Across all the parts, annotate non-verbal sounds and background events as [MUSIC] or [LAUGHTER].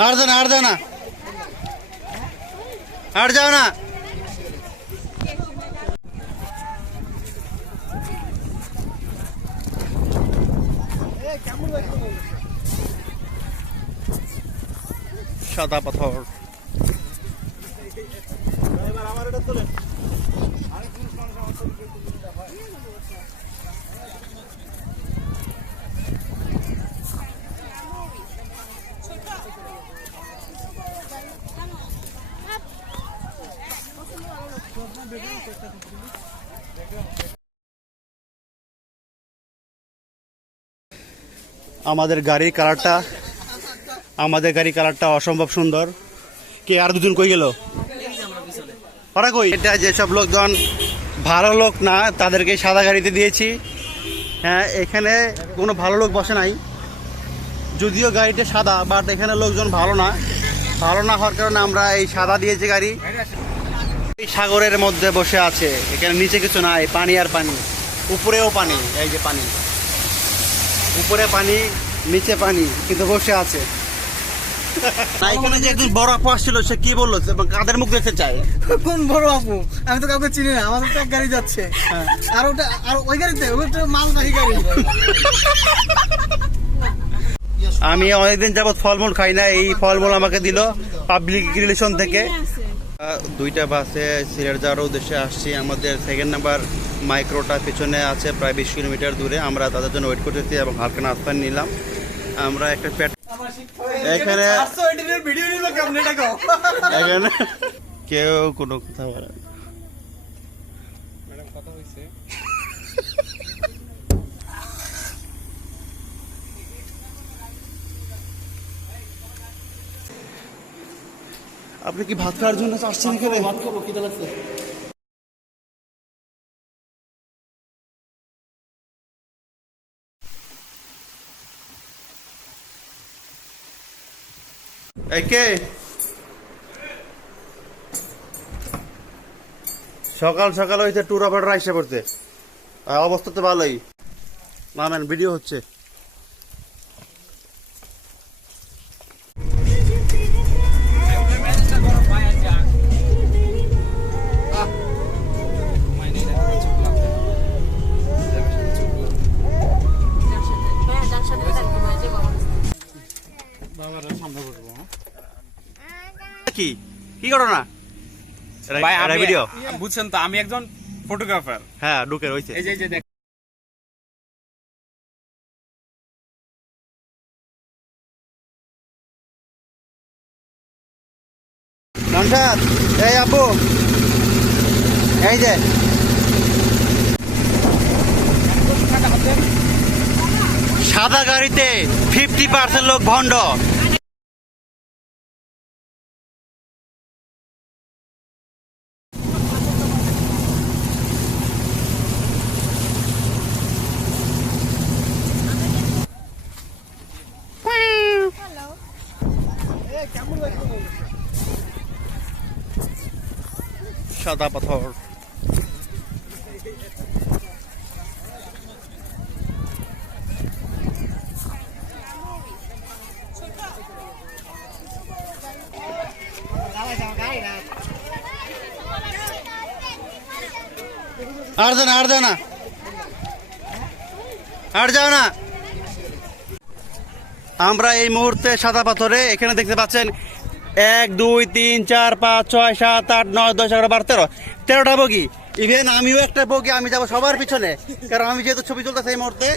আর যাও না আর যাও না আর যাও না সাদা পাথর আমাদের গাড়ির কালারটা আমাদের গাড়ির কালারটা অসম্ভব সুন্দর। কে আর দুজন কই গেল? ওরা কই? এটা যেসব লোকজন, ভালো লোক না, তাদেরকে সাদা গাড়িতে দিয়েছি। হ্যাঁ এখানে কোনো ভালো লোক বসে নাই। যদিও গাড়িটা সাদা বাট এখানে লোকজন ভালো না। ভালো না হওয়ার কারণে আমরা এই সাদা দিয়েছি গাড়ি। এই সাগরের মধ্যে বসে আছে। এখানে নিচে কিছু নাই, পানি আর পানি। উপরেও পানি, এই যে পানি। উপরে পানি নিচে পানি কিন্তু বসে আছে। এখানে যে একজন বড় আপু আসছিল সে কি বলল? কাদের মুখ দেখতে চায়? কোন বড় আপু? আমি তো কাউকে চিনি না আমাদের তো এক গাড়ি যাচ্ছে। হ্যাঁ। আর ওটা আর ওই গাড়িতে ওটা মালবাহী গাড়ি। আমি অনেকদিন যাবত ফলমূল খাই না এই ফলমূল আমাকে দিল পাবলিক রিলেশন থেকে। দুইটা বাসে সিলেট যাওয়ার উদ্দেশ্যে আসছি। আমাদের সেকেন্ড নাম্বার মাইক্রোটা পিছনে আছে প্রায় বিশ কিলোমিটার দূরে। আমরা তাদের জন্য ওয়েট করতেছি এবং হালকা নাস্তা নিলাম। আমরা একটা পেট এখানে এখানে কেউ কোনো কথা বলে আপনি কি ভাত খাওয়ার জন্য আসছেন এখানে? ভাত খাব খিদে লাগছে। সকাল সকাল হইতে ট্যুর অপারেটর আইসা পড়তে আর অবস্থা তো ভালোই। নামেন ভিডিও হচ্ছে। কি? কি ঘটনা? ভাই ভিডিও বুঝছেন তো আমি একজন ফটোগ্রাফার হ্যাঁ ঢুকে রয়েছে। এই যে এই যে দেখ নমস্কার এই আপু এই যে সাদা গাড়িতে ফিফটি পার্সেন্ট লোক ভণ্ড। সাদা পাথর। যাও না না। আর যাও না। আমরা এই মুহূর্তে সাদা পাথরে, এখানে দেখতে পাচ্ছেন, এক, দুই, তিন, চার, পাঁচ, ছয়, সাত, আট, নয়, দশ, এগারো, বারো, তেরো। তেরোটা বগি। ইভেন আমিও একটা বগি, আমি যাব সবার পিছনে। কারণ আমি যেহেতু ছবি তুলতেছি এই মুহূর্তে,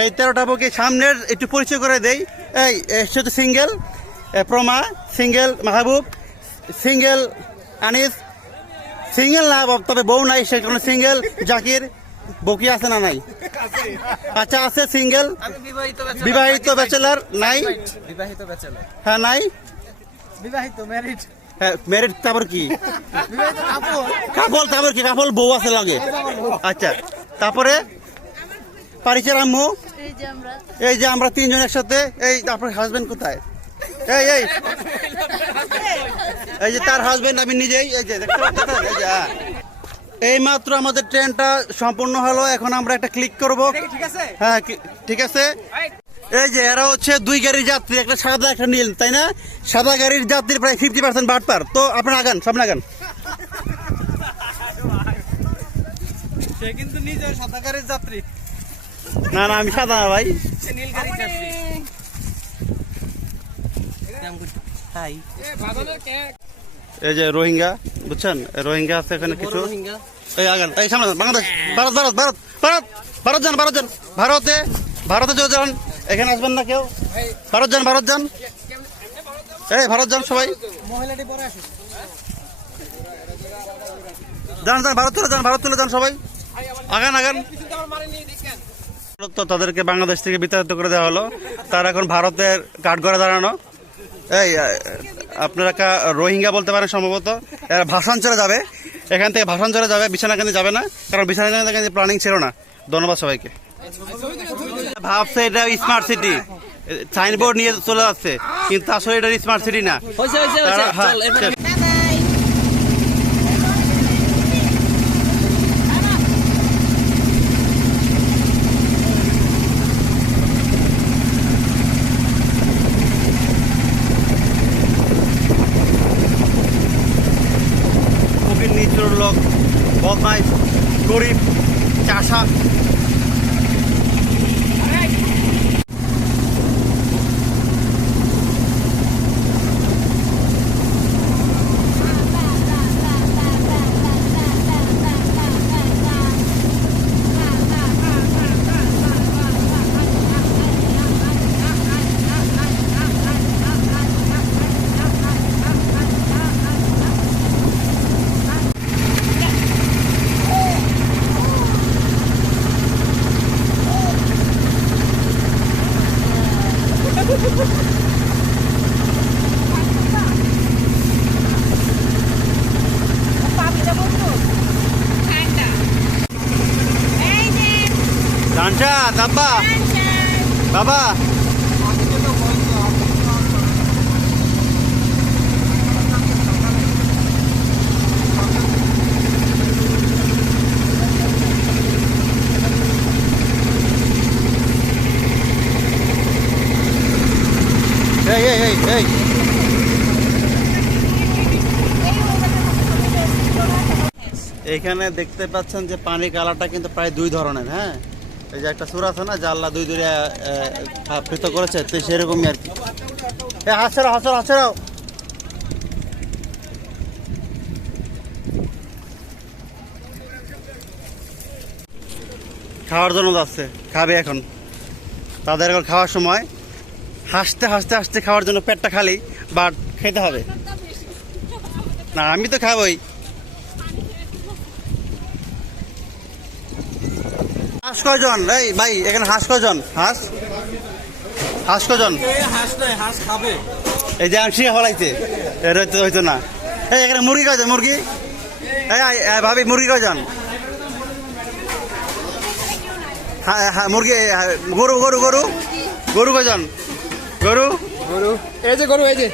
এই তেরোটা বগি সামনের একটু পরিচয় করে দেই। এই সে তো single Prama single Mahbub single Anis single না তবে বউ নাই সে কারণে সিঙ্গেল জাকির বকি আছে না নাই? আচ্ছা আছে সিঙ্গেল বিবাহিত ব্যাচেলার। নাই? বিবাহিত ব্যাচেলর। হ্যাঁ নাই? বিবাহিত ম্যারিড হ্যাঁ মেরিট তারপর কি? কাপল তারপর কি? কাপল বউ আছে লাগে। আচ্ছা তারপরে? পারিচের আম্মু? এই যে আমরা। এই যে আমরা তিনজন একসাথে এই আপনার হাজবেন্ড কোথায়? এই এই। এই যে তার হাজবেন্ড আমি নিজেই এই যে দেখতে পাচ্ছেন? এই যে হ্যাঁ। এই মাত্র আমাদের ট্রেনটা সম্পূর্ণ হলো। এখন আমরা একটা ক্লিক করব। ঠিক আছে? হ্যাঁ ঠিক আছে? এই। যে এরা হচ্ছে দুই গাড়ির যাত্রী একটা সাদা একটা নীল তাই না? সাদা গাড়ির যাত্রীর প্রায় ফিফটি পার্সেন্ট বাটপার তো আপনার আগান সামনে আগান। সে কিন্তু নিজে সাদা গাড়ির যাত্রী। না না আমি সাদা না ভাই। নীল গাড়ির যাত্রী। হাই এই যে রোহিঙ্গা বুঝছেন? রোহিঙ্গা আছে এখানে কিছু। এই আগান এই সামনে বাংলাদেশ ভারত ভারত ভারত ভারত ভারত যান ভারত যান ভারতে ভারতে চলে যান। এখানে আসবেন না কেউ? ভারত যান ভারত যান। এই ভারত যান সবাই। যান যান ভারত চলে যান ভারত চলে যান সবাই। আগান আগান। তো তাদেরকে বাংলাদেশ থেকে বিতাড়িত করে দেওয়া হলো। তারা এখন ভারতের কাঠগড়ে দাঁড়ানো। এই আপনারা রোহিঙ্গা বলতে পারেন সম্ভবত। এরা ভাষাঞ্চলে যাবে। এখান থেকে ভাষাঞ্চলে যাবে বিছানাকান্দি যাবে না কারণ বিছানাকান্দি প্ল্যানিং ছিল না। ধন্যবাদ সবাইকে। ভাবছে এটা স্মার্ট সিটি সাইনবোর্ড নিয়ে চলে যাচ্ছে কিন্তু আসলে এটা স্মার্ট সিটি না তারা- হ্যাঁ, শেষ। ফকির নিচুর লোক বদমাইশ গরিব চাষা বাবা। এই এই এই এই। এখানে দেখতে পাচ্ছেন যে পানি কালারটা কিন্তু প্রায় দুই ধরনের হ্যাঁ? এই যে একটা সুর আছে না, যে আল্লাহ দুই দূরে পৃথক করেছে, তো সেরকমই আর কি। এ হাসরাও হাসরাও। খাওয়ার জন্য যাচ্ছে, খাবে এখন। তাদের এখন খাওয়ার সময় হাসতে হাসতে হাসতে খাওয়ার জন্য পেটটা খালি, বাট খেতে হবে। না, আমি তো খাবোই। হাঁস কয়জন? এই ভাই এখানে হাঁস কয়জন? হাঁস? হাঁস কয়জন? হাঁস নয় হাঁস খাবে। এই যে শিখে ফলাইছে। এর হয়তো হয়তো না। এই এখানে মুরগি কয়জন মুরগি? এই ভাবি মুরগি কয়জন? হ্যাঁ হ্যাঁ মুরগি হ্যাঁ, গরু গরু গরু। গরু কয়জন? গরু? গরু। এই যে গরু এই যে।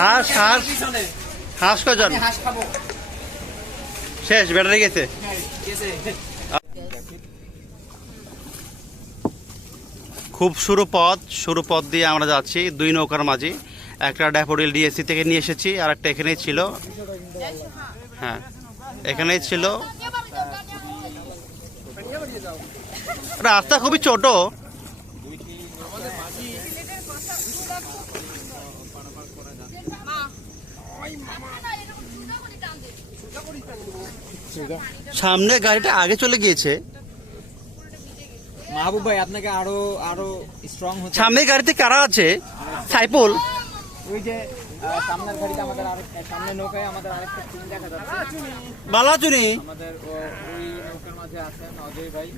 হাঁস হাঁস। হাঁস খাব। শেষ, ব্যাটারি গেছে। খুব সরু পথ সরু পথ দিয়ে আমরা যাচ্ছি দুই নৌকার মাঝে। একটা ড্যাফোডিল ডিএসসি থেকে নিয়ে এসেছি, আর একটা এখানেই ছিল। হ্যাঁ এখানেই ছিল। রাস্তা খুবই ছোট। সামনে গাড়িটা আগে চলে গিয়েছে। মাহবুব ভাই আপনাকে আরও আরও স্ট্রং হতে সামনে গাড়িতে কারা আছে? সাইফুল। ওই যে সামনের গাড়িতে আমাদের আরেক সামনের নৌকায় আমাদের আরেকটা টিম দেখা যাচ্ছে। বালাচুনি। আমাদের ওই নৌকার মাঝে আছেন অজয় ভাই।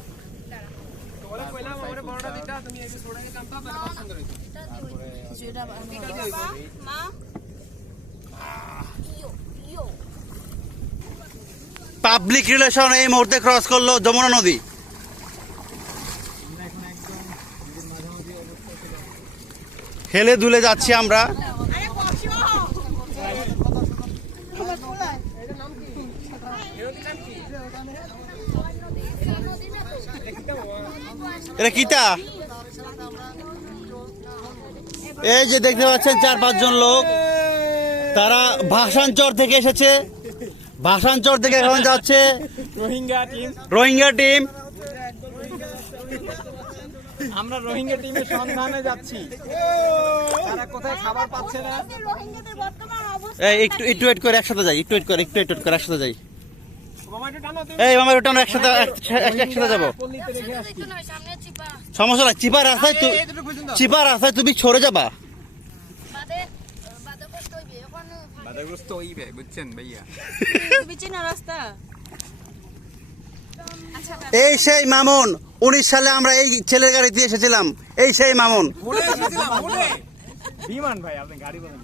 পাবলিক রিলেশন এই মুহূর্তে ক্রস করল যমুনা নদী। হেলে দুলে যাচ্ছি আমরা। এটা কিতা? এই যে দেখতে পাচ্ছেন চার পাঁচজন লোক, তারা ভাষাঞ্চর থেকে এসেছে। ভাষাঞ্চর থেকে এখন যাচ্ছে রোহিঙ্গা টিম রোহিঙ্গা টিম আমরা রোহিঙ্গা টিমের সন্ধানে যাচ্ছি তারা কোথায় খাবার পাচ্ছে না রোহিঙ্গাদের বর্তমান অবস্থা এই একটু একটু ওয়েট করে একসাথে যাই একটু ওয়েট করে একটু ওয়েট করে একসাথে যাই। এই মামা ওটা আমরা একসাথে এক- এক- একসাথে যাব সমস্যা নাই চিপা রাস্তায় চিপা রাস্তায় তুমি সরে যাবা বাদে বাদে কষ্ট হইবে এখন বাধাগ্রস্ত হইবে বুঝছেন ভাইয়া বিচিনা রাস্তা এই সেই মামুন উনিশ সালে আমরা এই ছেলের গাড়িতে এসেছিলাম। এই সেই মামুন। বিমান ভাই আপনি গাড়ি বলেন।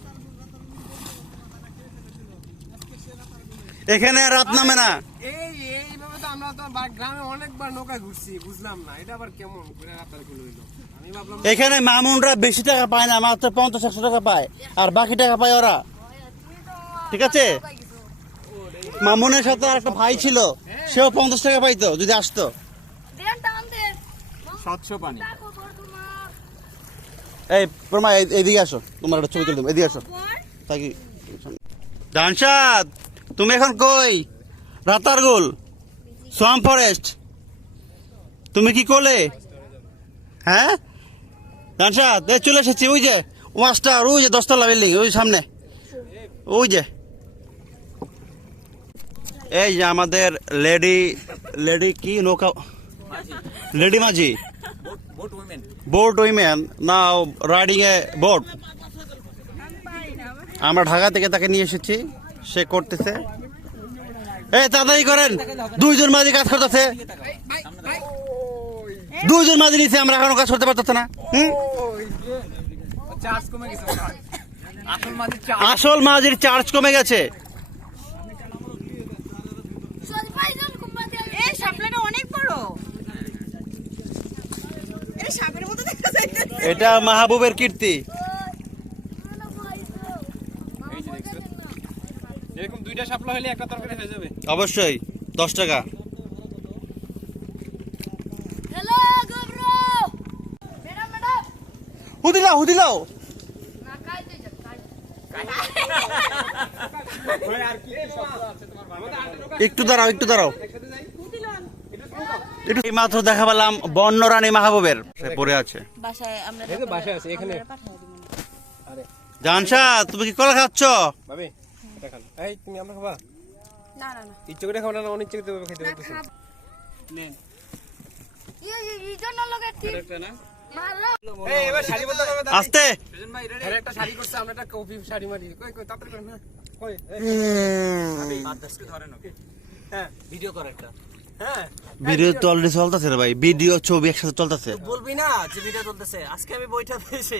এখানে রাত নামে না। এই এইভাবে তো আমরা তো গ্রামে অনেকবার নৌকা ঘুরছি বুঝলাম না। এটা আবার কেমন ঘুরে রাতারগুলো হইল এখানে মামুনরা বেশি টাকা পায় না মাত্র পঞ্চাশ একশো টাকা পায়। আর বাকি টাকা পায় ওরা। ঠিক আছে? মামুনের সাথে আর একটা ভাই ছিল সেও পঞ্চাশ টাকা পাইতো যদি আসতো। পানি। এই প্রমা এইদিকে আসো তোমার একটা ছবি তুলে দেবো এদিকে আসো। তাকি জানসাদ তুমি এখন কই? Ratargul swamp forest. তুমি কি করলে? হ্যাঁ? জানসাদ এই চলে এসেছি ওই যে মাস্টার ওই যে দশতলা বিল্ডিং ওই সামনে। ওই যে। এই যে আমাদের লেডি লেডি কি নৌকা? Lady Majhi? Boat women now riding a boat আমরা ঢাকা থেকে তাকে নিয়ে এসেছি। সে করতেছে। এই তাড়াতাড়ি করেন। দুইজন মাঝি কাজ করতেছে। দুইজন মাঝি নিচে আমরা এখনও কাজ করতে পারতেছে না। আসল মাঝির চার্জ। কমে গেছে এই সাপলাটা অনেক বড় এটা সাপের মতো দেখা যাইতেছে এটা মাহবুবের কীর্তি। এরকম দুইটা শাপলা হলে একটা তরকারি হয়ে যাবে। অবশ্যই দশ টাকা। হুদিলাও হুদিলাও [LAUGHS] একটু দাঁড়াও একটু দাঁড়াও। একটু মাত্র দেখা পেলাম বন্যরানী মাহবুবের। সে পড়ে আছে। বাসায় আমরা বাসায় আছে এখানে। জানসা তুমি কি কলা খাচ্ছ? ভাবি দেখান। এই তুমি আমরা খাবা? না না না। ইচ্ছে করে খাও না অনিচ্ছে করে খেতে পারতেছি এই জন্য লগে ঠিক মারলো? এই এবার শাড়ি বলতে হবে আস্তে। একটা শাড়ি করছে আমরা একটা কফি শাড়ি মারি। কই কই তাড়াতাড়ি করেন না কই হ্যাঁ। ভিডিও কর একটা। হ্যাঁ ভিডিও তো অলরেডি চলতেছে রে ভাই। ভিডিও ছবি একসাথে চলতেছে। বলবি না যে ভিডিও চলতেছে। আজকে আমি বইটা পেয়েছি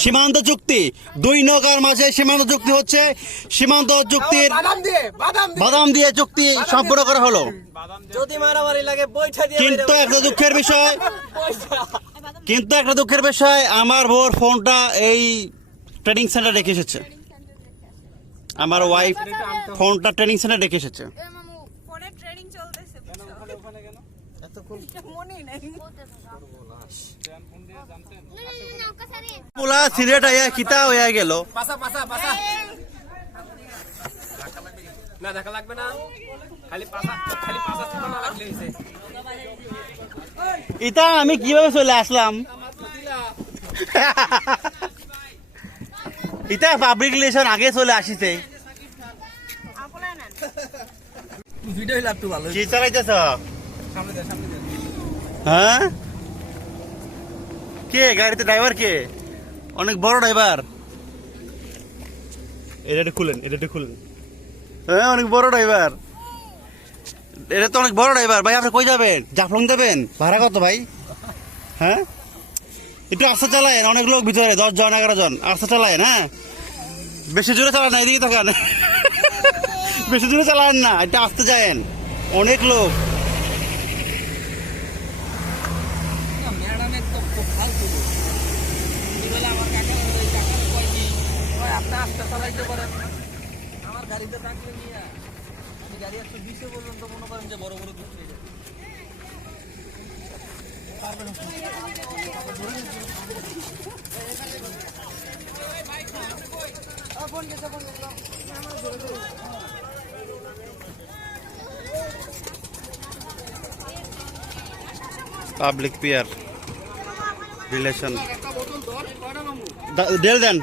সীমান্ত চুক্তি। দুই নৌকার মাঝে সীমান্ত চুক্তি হচ্ছে। সীমান্ত চুক্তির বাদাম দিয়ে চুক্তি সম্পূর্ণ করা হলো। যদি মারামারি লাগে দিয়ে কিন্তু একটা দুঃখের বিষয়। কিন্তু একটা দুঃখের বিষয় আমার ভোর ফোনটা এই ট্রেনিং সেন্টার রেখে এসেছে। আমার ওয়াইফ ফোনটা ট্রেনিং সেন্টার রেখে এসেছে এ মামু ফোনে ট্রেনিং চলতেছে মনে নাই। পুলা সিলেট আইয়া কিতা হইয়া গেল? পাসা পাসা পাসা না দেখা লাগবে না। খালি খালি না লাগলে হইছে। ইতা আমি কীভাবে চলে আসলাম? [LAUGHS] ইতা পাবলিক রিলেশন আগে চলে আসিছে। ভিডিও হইলে একটু ভালো কি চালাইতেছ? সামনে দে সামনে দে হ্যাঁ? কে? গাড়িতে ড্রাইভার কে? অনেক বড় ড্রাইভার এটা একটু খুলেন এটা একটু খুলেন। হ্যাঁ অনেক বড় ড্রাইভার এটা তো অনেক বড় ড্রাইভার ভাই আপনি কই যাবেন? জাফলং যাবেন? ভাড়া কত ভাই? হ্যাঁ? একটু আস্তে চালায়েন, অনেক লোক ভিতরে, দশ জন, এগারো জন, আস্তে চালায়েন হ্যাঁ? বেশি জোরে চালান না, এদিকে থাকান। [LAUGHS] বেশি জোরে চালান না, একটু আস্তে যায়েন। অনেক লোক। না আমার গাড়িতে থাকলে নিয়ে আমি গাড়ি একশো বিশে পর্যন্ত মনে করেন যে বড় বড় দুধ হয়ে যাবে পাবলিক পিয়ার রিলেশন। ডেল দেন।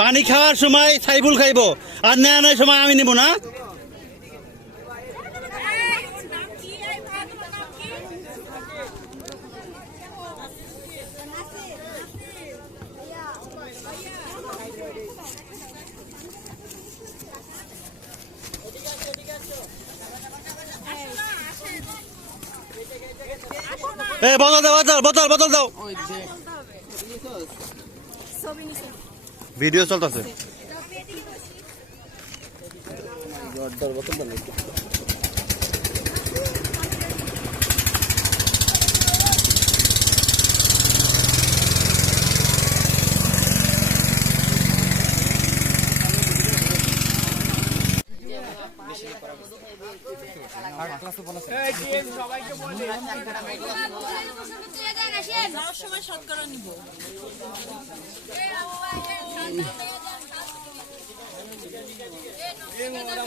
পানি খাওয়ার সময় সাইবুল খাইবো, আর নেয় সময় আমি নিব না। এ বোতল দাও বোতল বোতল বোতল দাও। ভিডিও চলতেছে।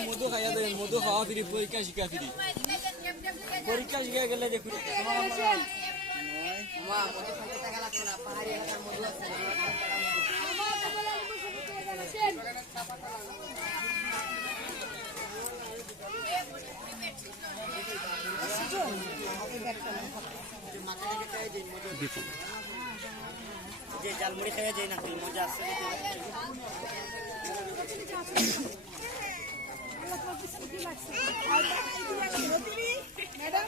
মধু খাইয়া মধু খাওয়া ফিরি পরীক্ষা শিখা ফিরি পরীক্ষা শিখা গেলে দেখুন দেখুন যে জালমুড়ি খেয়ে যাই না মজা আসছে ম্যাডাম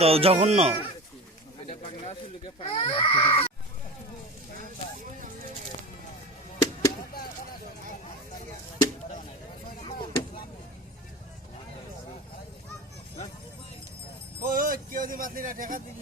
তো জঘন্য। কেউ দি মাতলি না ঠেকা দিবি